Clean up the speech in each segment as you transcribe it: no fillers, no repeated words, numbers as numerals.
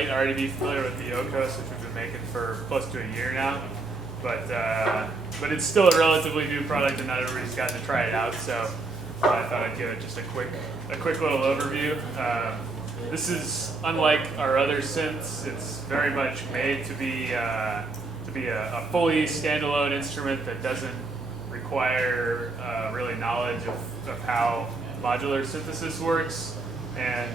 might already be familiar with the Okos, which we've been making for close to a year now. But it's still a relatively new product, and not everybody's gotten to try it out. So I thought I'd give it just a quick little overview. This is unlike our other synths. It's very much made to be a fully standalone instrument that doesn't require really knowledge of how modular synthesis works, and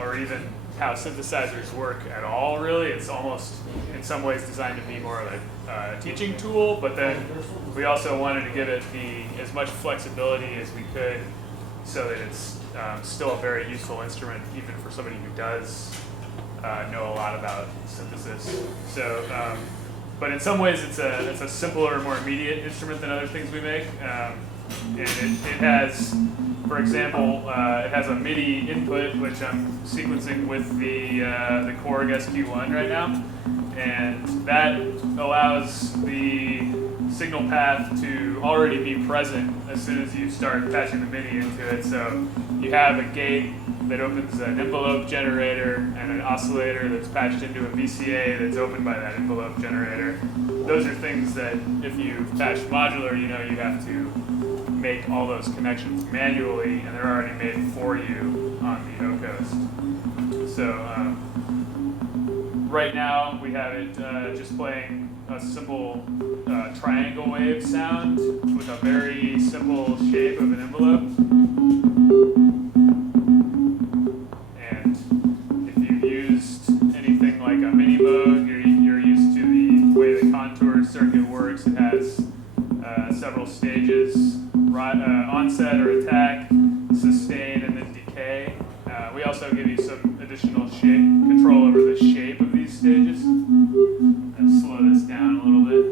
or even how synthesizers work at all, really. It's almost, in some ways, designed to be more of a teaching tool, but then we also wanted to give it as much flexibility as we could so that it's still a very useful instrument, even for somebody who does know a lot about synthesis. So, but in some ways, it's a simpler, more immediate instrument than other things we make. And it has, for example, it has a MIDI input, which I'm sequencing with the Korg SQ1 right now, and that allows the signal path to already be present as soon as you start patching the MIDI into it. So you have a gate that opens an envelope generator and an oscillator that's patched into a VCA that's opened by that envelope generator. Those are things that if you patch modular, you have to make all those connections manually, and they're already made for you on the Okos. So right now we have it just playing a simple triangle wave sound with a very simple shape of an envelope. And if you've used anything like a mini mode, you're used to the way the contour circuit works. It has several stages: onset or attack, sustain, and then decay. We also give you some additional control over the shape of these stages. I'll slow this down a little bit.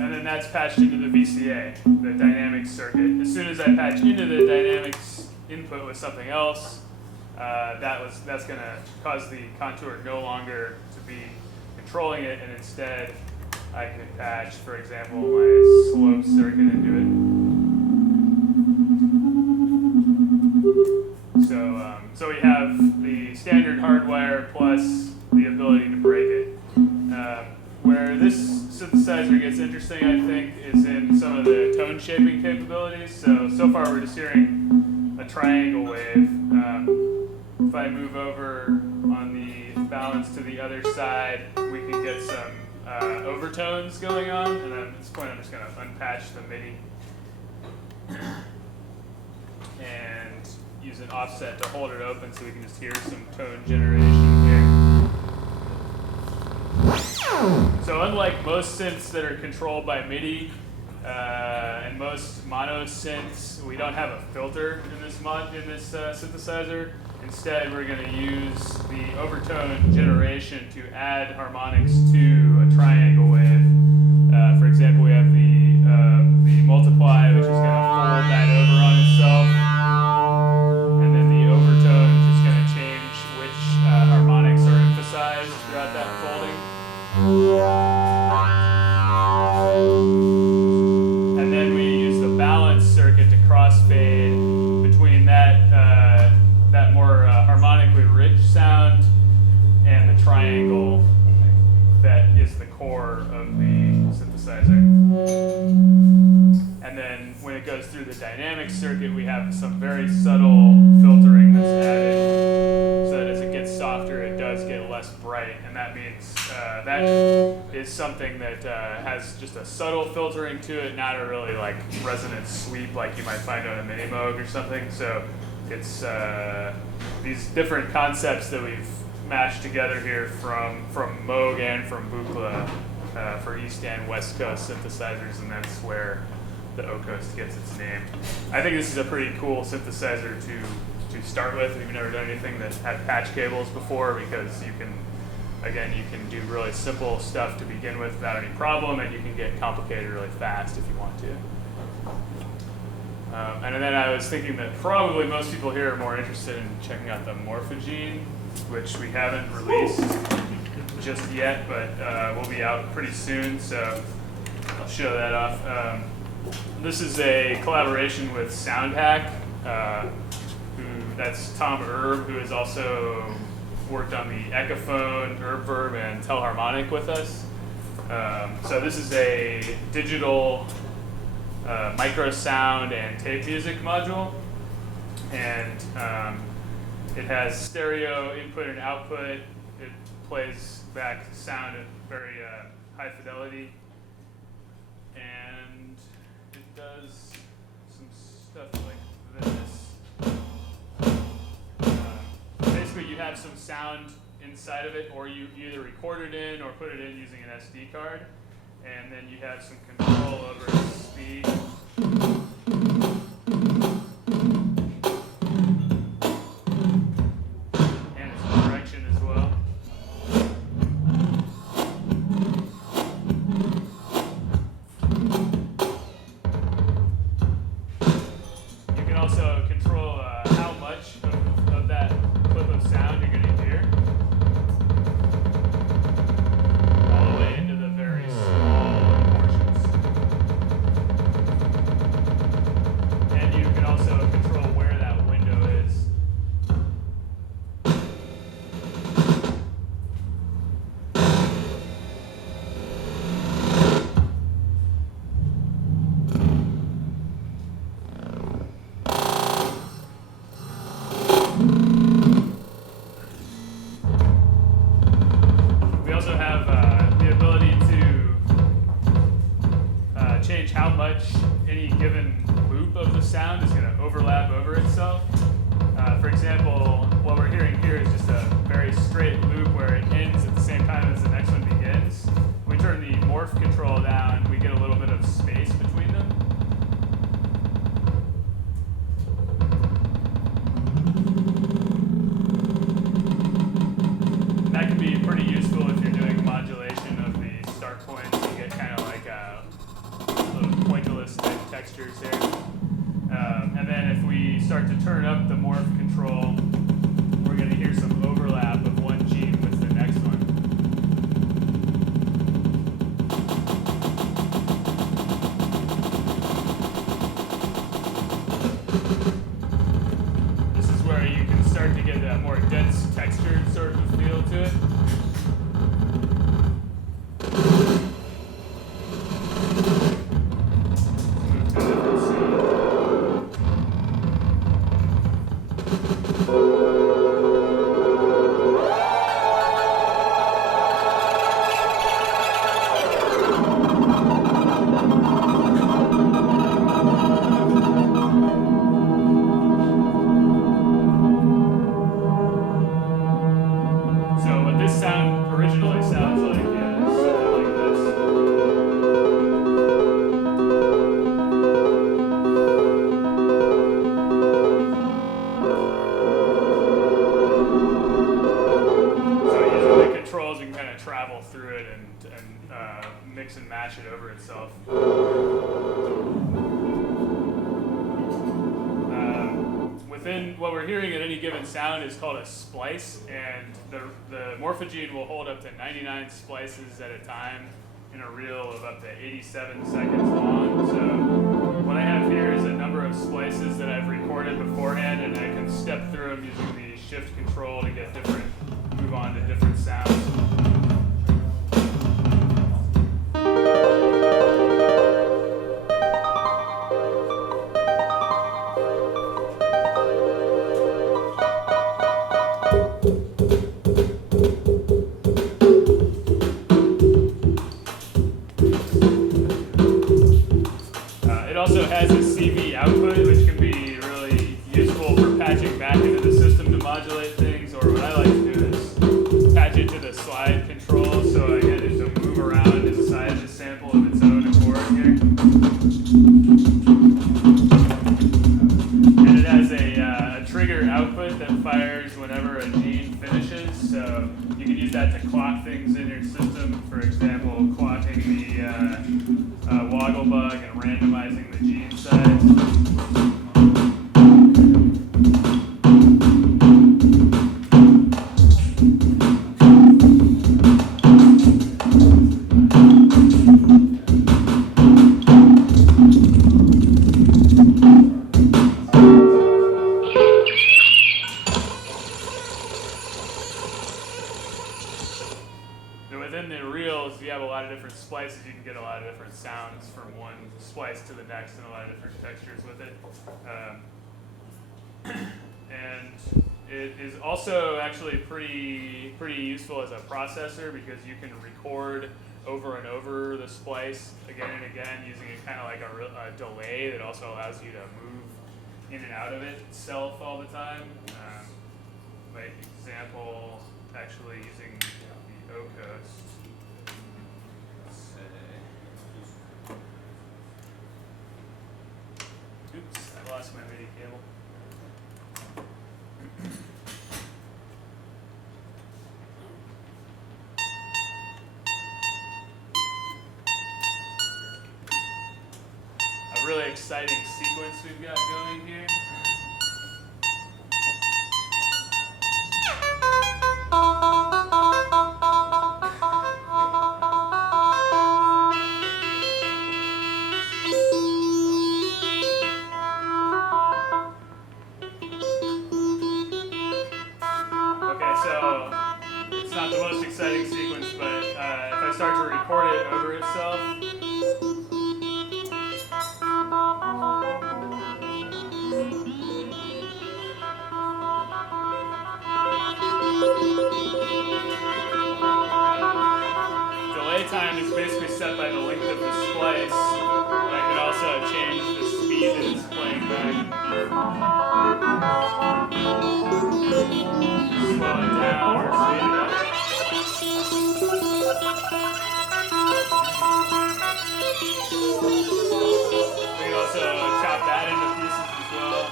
And then that's patched into the VCA, the dynamics circuit. As soon as I patch into the dynamics input with something else, that's going to cause the contour no longer to be controlling it, and instead I could patch, for example, my slope circuit into it. So we have the standard hardwire plus the ability to break it. Where this synthesizer gets interesting, I think, is in some of the tone shaping capabilities. So far we're just hearing a triangle wave. If I move over on the balance to the other side, we can get some overtones going on. And at this point, I'm just going to unpatch the MIDI and use an offset to hold it open so we can just hear some tone generation here. So unlike most synths that are controlled by MIDI and most mono synths, we don't have a filter in this synthesizer. Instead, we're going to use the overtone generation to add harmonics to a triangle wave. For example, we have the multiply, which is going to fold that over on itself, and then the overtone is just going to change which harmonics are emphasized throughout that folding. And then we use the balance circuit to crossfade between that more harmonically rich sound and the triangle that is the core of the synthesizer. And then when it goes through the dynamic circuit, we have some very subtle filtering that's added so that as it gets softer, it does get less bright. And that means that is something that has just a subtle filtering to it, not a really like resonant sweep like you might find on a mini Moog or something. So it's these different concepts that we've mashed together here from Moog and from Buchla for East and West Coast synthesizers, and that's where the Okos gets its name. I think this is a pretty cool synthesizer to start with. We've never done anything that had patch cables before, because you can do really simple stuff to begin with without any problem, and you can get complicated really fast if you want to. And then I was thinking that probably most people here are more interested in checking out the Morphogene, which we haven't released just yet, but will be out pretty soon. So I'll show that off. This is a collaboration with SoundHack. That's Tom Erb, who has also worked on the Echophone, Herbverb, and Telharmonic with us. So this is a digital micro sound and tape music module, and it has stereo input and output. It plays back sound at very high fidelity, and it does some stuff like this. Basically, you have some sound inside of it, or you either record it in or put it in using an SD card, and then you have some control over its speed. And its direction as well. You can also control how much of that clip of sound you're going to hear. All the way into the very small portions. And you can also control where that window is. We also have the ability to change how much any given loop of the sound is going to overlap over itself. For example, what we're hearing here is just a very straight loop where it ends at the same time as the next one begins. We turn the morph control down, we get a little bit of space between them. That can be pretty useful if you're doing modulation of the start points. You get kind of like little pointillist type textures there. And then if we start to turn up the morph control, we're going to hear some overlap of one gene with the next one. This is where you can start to get a more dense textured sort of feel to it. Move to a different scene. So what this sound originally sounds like is something like this. So using the controls, you can kind of travel through it and mix and match it over itself. Within what we're hearing at any given sound is called a splice, and the Morphogene will hold up to 99 splices at a time in a reel of up to 87 seconds long. So what I have here is a number of splices that I've recorded beforehand, and I can step through them using the shift control to get move on to different sounds. It also has a CV output, which can be really useful for patching back into the system to modulate things, or what I like to do is patch it to the slide control so I get it to move around inside the sample of its own accord here. And it has a trigger output that fires whenever a gene finishes, so you can use that to clock things in your system. For example, clocking the woggle bug and randomizing the gene size. within the reels, you have a lot of different splices. You can get a lot of different sounds from one splice to the next, and a lot of different textures with it. And it is also actually pretty useful as a processor because you can record over and over the splice again and again using it kind of like a delay that also allows you to move in and out of it itself all the time. Like example, actually using the O-Coast. Let's say, oops, I lost my MIDI cable. A really exciting sequence we've got going here. Okay, so it's not the most exciting sequence, but if I start to record it over itself, delay time is basically set by the length of the splice, and I can also change the speed that it's playing back. Slow it down or speed it up. We can also chop that into pieces as well.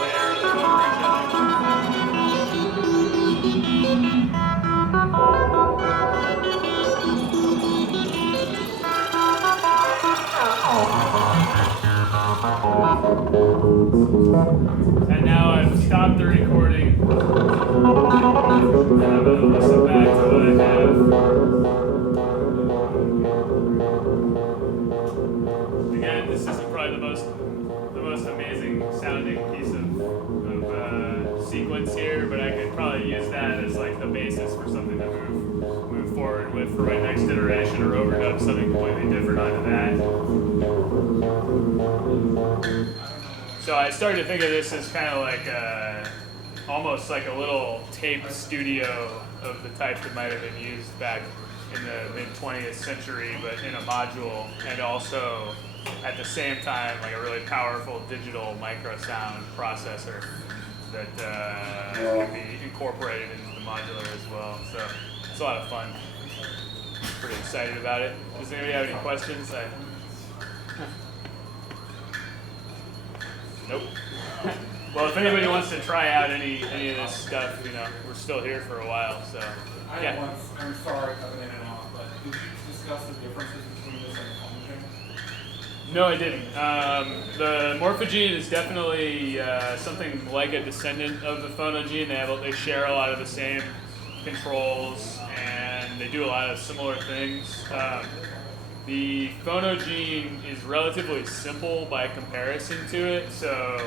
Layer them over each other. And now I've stopped the recording. And I'm going to listen back to what I have. Again, this isn't probably the most amazing sounding piece of sequence here, but I could probably use that as like the basis for something to move forward with for my next iteration, or overdub something completely different onto that. So I started to think of this as kind of like almost like a little tape studio of the type that might have been used back in the mid-20th century, but in a module, and also at the same time like a really powerful digital micro sound processor that can be incorporated into the modular as well. So it's a lot of fun. Pretty excited about it. Does anybody have any questions? Nope. Well, if anybody wants to try out any of this stuff, you know, we're still here for a while. So yeah. I'm sorry coming in and out, but did you discuss the differences between this and Morphogene? No, I didn't. The Morphogene is definitely something like a descendant of the Phonogene. They share a lot of the same controls, and they do a lot of similar things. The Phonogene is relatively simple by comparison to it, so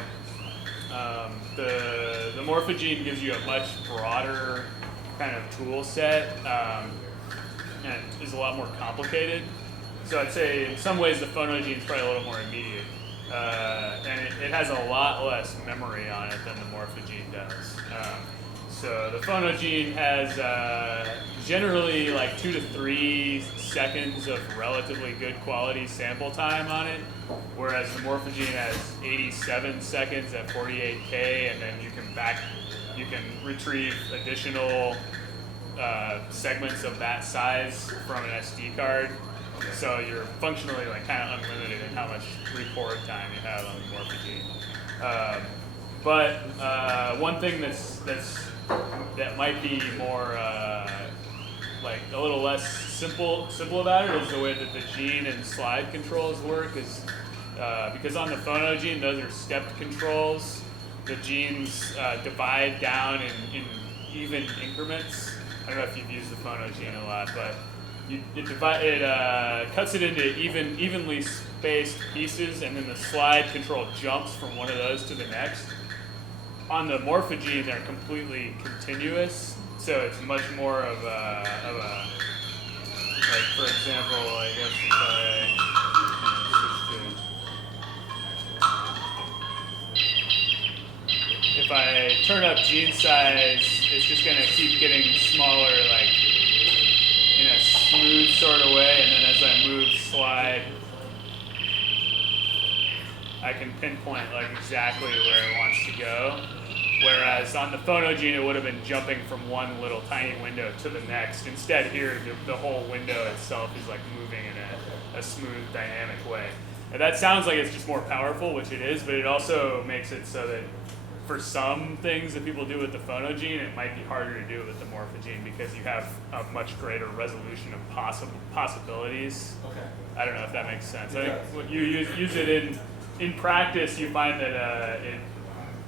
the Morphogene gives you a much broader kind of tool set and is a lot more complicated. So I'd say in some ways the Phonogene is probably a little more immediate, and it has a lot less memory on it than the Morphogene does. So the Phonogene has generally like 2 to 3 seconds of relatively good quality sample time on it, whereas the Morphogene has 87 seconds at 48K, and then you can retrieve additional segments of that size from an SD card. So you're functionally like kind of unlimited in how much record time you have on the Morphogene. But one thing that might be more like a little less simple about it is the way that the gene and slide controls work. Is because on the Phonogene those are stepped controls. The genes divide down in even increments. I don't know if you've used the Phonogene a lot, but it cuts it into evenly spaced pieces, and then the slide control jumps from one of those to the next. On the Morphogene, they're completely continuous, So it's much more of a like, for example, I guess if I turn up gene size, it's just gonna keep getting smaller, like in a smooth sort of way, and then as I move slide, I can pinpoint like exactly where it wants to go. Whereas on the Phonogene, it would have been jumping from one little tiny window to the next. Instead here, the whole window itself is like moving in a smooth, dynamic way. And that sounds like it's just more powerful, which it is, but it also makes it so that for some things that people do with the Phonogene, it might be harder to do it with the Morphogene because you have a much greater resolution of possibilities. Okay. I don't know if that makes sense. I think when you use it in practice, you find that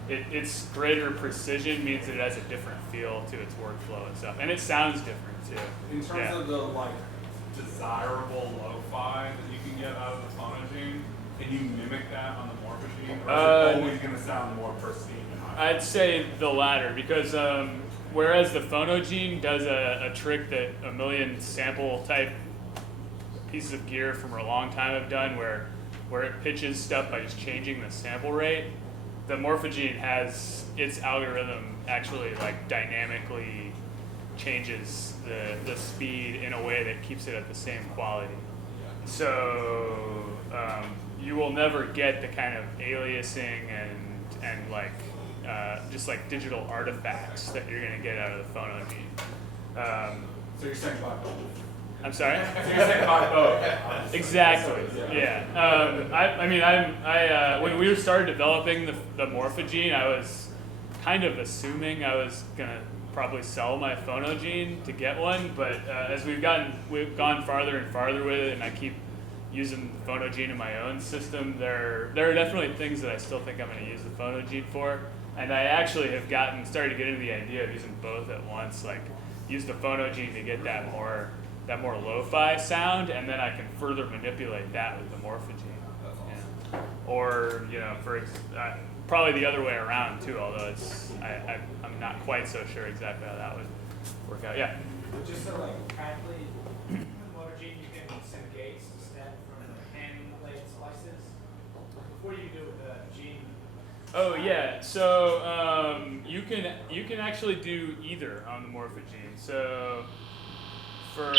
its greater precision means that it has a different feel to its workflow and stuff, and it sounds different too. In terms of the like desirable lo-fi that you can get out of the Phonogene, can you mimic that on the Morphogene, or is it always going to sound more pristine? I'd say the latter, because whereas the Phonogene does a trick that a million sample type pieces of gear from a long time have done, where it pitches stuff by just changing the sample rate, the Morphogene has its algorithm actually like dynamically changes the speed in a way that keeps it at the same quality. So you will never get the kind of aliasing and like just like digital artifacts that you're gonna get out of the Phonogene. So you're saying about both? I'm sorry? So you're saying about both? Exactly. Yeah. When we started developing the Morphogene, I was kind of assuming I was gonna probably sell my Phonogene to get one, but as we've gone farther and farther with it, and I keep using the Phonogene in my own system, there are definitely things that I still think I'm going to use the Phonogene for, and I actually have started to get into the idea of using both at once, like use the Phonogene to get that more lo-fi sound, and then I can further manipulate that with the Morphogene. Yeah. Or probably the other way around too, although I'm not quite so sure exactly how that would work out. Yeah. Just so like practically, with Modular, you can send gates instead from hand-laid slices. Before you do with the gene. Oh yeah, so you can actually do either on the Morphogene. So for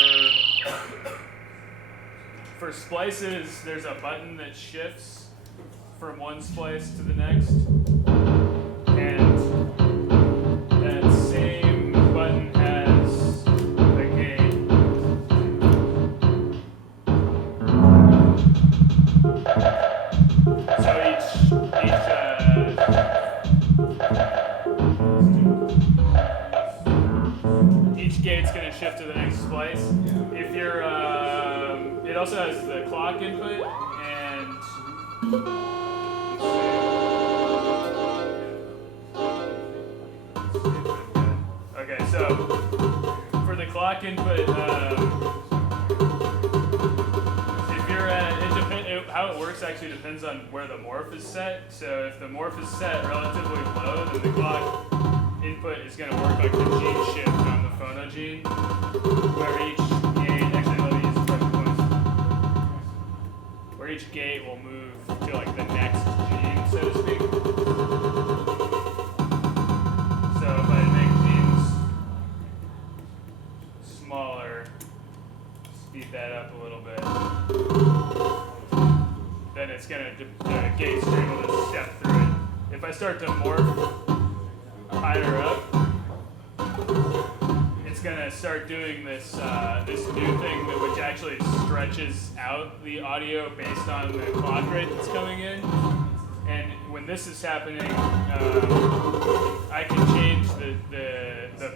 splices, there's a button that shifts from one splice to the next, and that same button has a gate. So each gate's going to shift to the next splice. If you're, it also has the clock input, and okay, so for the clock input, if you're at, how it works actually depends on where the morph is set. So if the morph is set relatively low, then the clock input is going to work like the gene shift on the Phonogene, where each gate, actually let me use the pressure points, where each gate will move to like the next gene, so to speak. So if I make genes smaller, speed that up a little bit, then it's going to, the gates are able to step through it. If I start to morph higher up, it's going to start doing this this new thing which actually stretches out the audio based on the clock rate that's coming in. And when this is happening, I can change the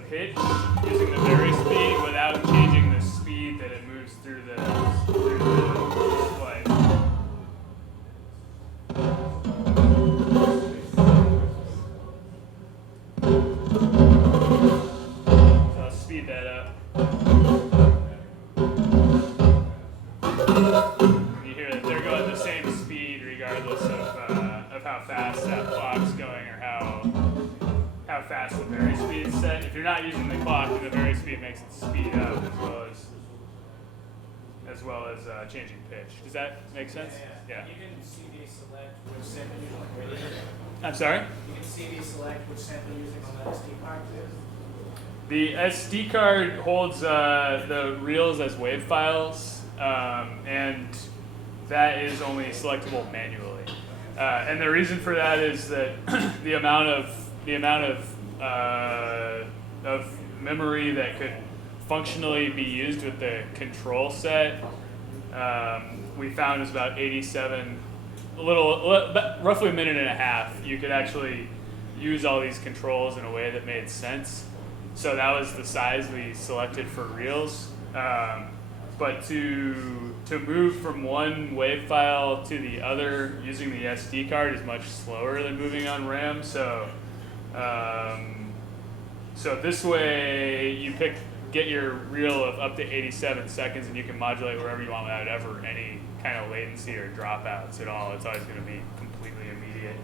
pitch using the vary speed without changing the speed that it moves through the splice. So I'll speed that up. You hear that they're going the same speed regardless of how fast that clock's going or how fast the vary speed is set. If you're not using the clock, then the variable speed makes it speed up as well as changing pitch. Does that make sense? Yeah. You can CD select which sample you're using on the radio. I'm sorry? You can CD select which sample you're using on the SD card too. The SD card holds the reels as WAV files, and that is only selectable manually. And the reason for that is that the amount of memory that could functionally be used with the control set, we found is about 87, roughly a minute and a half. You could actually use all these controls in a way that made sense. So that was the size we selected for reels. But to move from one WAV file to the other using the SD card is much slower than moving on RAM. So this way you get your reel of up to 87 seconds, and you can modulate wherever you want without ever any kind of latency or dropouts at all. It's always going to be completely immediate.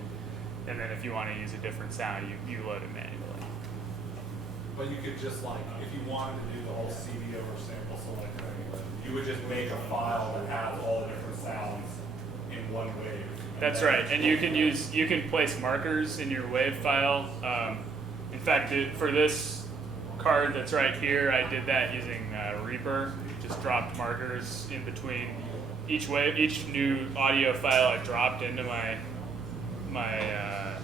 And then if you want to use a different sound, you load it manually. But you could just like, if you wanted to do the whole CD over sample select thing, you would just make a file that has all the different sounds in one wave. That's right, and you can place markers in your WAV file. In fact, for this card that's right here, I did that using Reaper. Just dropped markers in between each wave, each new audio file I dropped into my I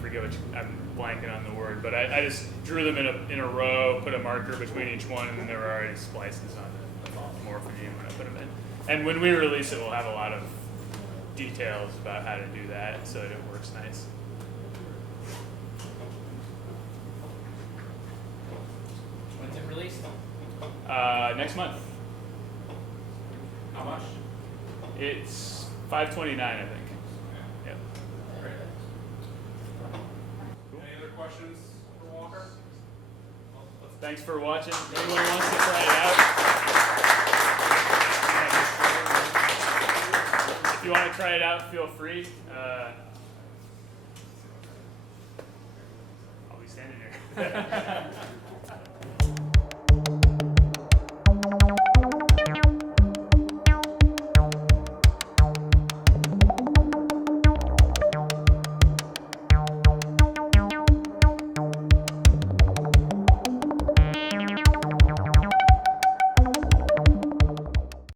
forget I'm blanking on the word, but I just drew them in a row, put a marker between each one, and then there were already splices on the Morphogene when I put them in. And when we release it, we'll have a lot of details about how to do that so that it works nice. When's it released? Next month. How much? It's $529, I think. Yep. Great. Any other questions for Walker? Thanks for watching. Anyone wants to try it out? If you want to try it out, feel free. I'll be standing here.